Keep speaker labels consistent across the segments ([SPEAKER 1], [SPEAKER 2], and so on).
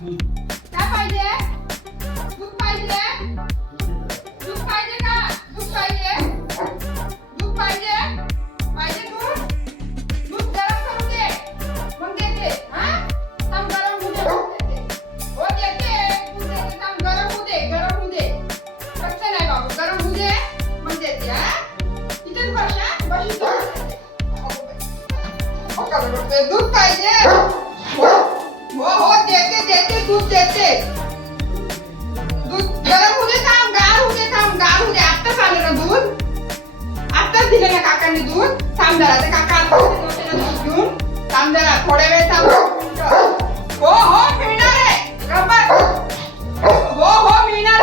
[SPEAKER 1] काय
[SPEAKER 2] पाहिजे? दूध पाहिजे? दूध पाहिजे का? दूध पाहिजे? दूध पाहिजे? पाहिजे दूध दूध गरम करून दे. मग देते. हा? गरम होऊ दे हो देते. दूध देते. थांब गरम होऊ दे गरम होऊ दे. फक्त नाही बाबू गरम होऊ दे. मग देते हा? इथेच बस हा? बस दूध हो, हो, पाहिजे.
[SPEAKER 1] दूध
[SPEAKER 2] दूध गरम होऊ दे थांब गार होऊ दे थांब गार होऊ दे. आत्ताच आलं ना दूध? आत्ताच दिलं ना काकांनी दूध? थांब जरा ते काका आता दूध घेऊन. थांब जरा थोड्या वेळ थांब. हो हो मिळणार आहे. हो हो मिळणार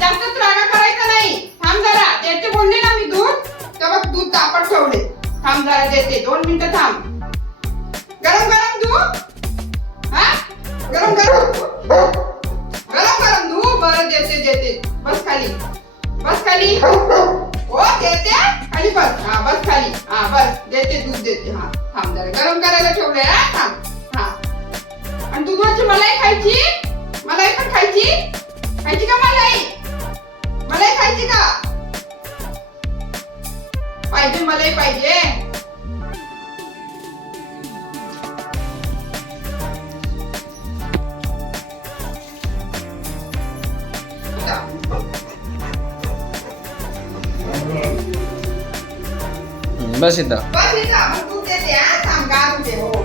[SPEAKER 2] जास्त रागा करायचा नाही. थांब जरा त्याचे बोलले ना मी दूध. तर बघ दूध तापट ठेवले. थांब जरा देते. दोन मिनिटं थांब. गरम गरम. गरम गरम. दूध बरं देते देते. बस खाली. बस खाली. हो देते. खाली बस. हा बस खाली. हा बस. देते दूध देते. हा थांब जरा. गरम करायला ठेवलंय हा थांब. हा. आणि दुधाची मलाई खायची? मलाई पण खायची? खायची का मलाई? मलाई खायची का? पाहिजे मलाई पाहिजे.
[SPEAKER 3] બસ સીધા.
[SPEAKER 2] બસ સીધા. ભૂખ છે આ કામ કામ છે હો.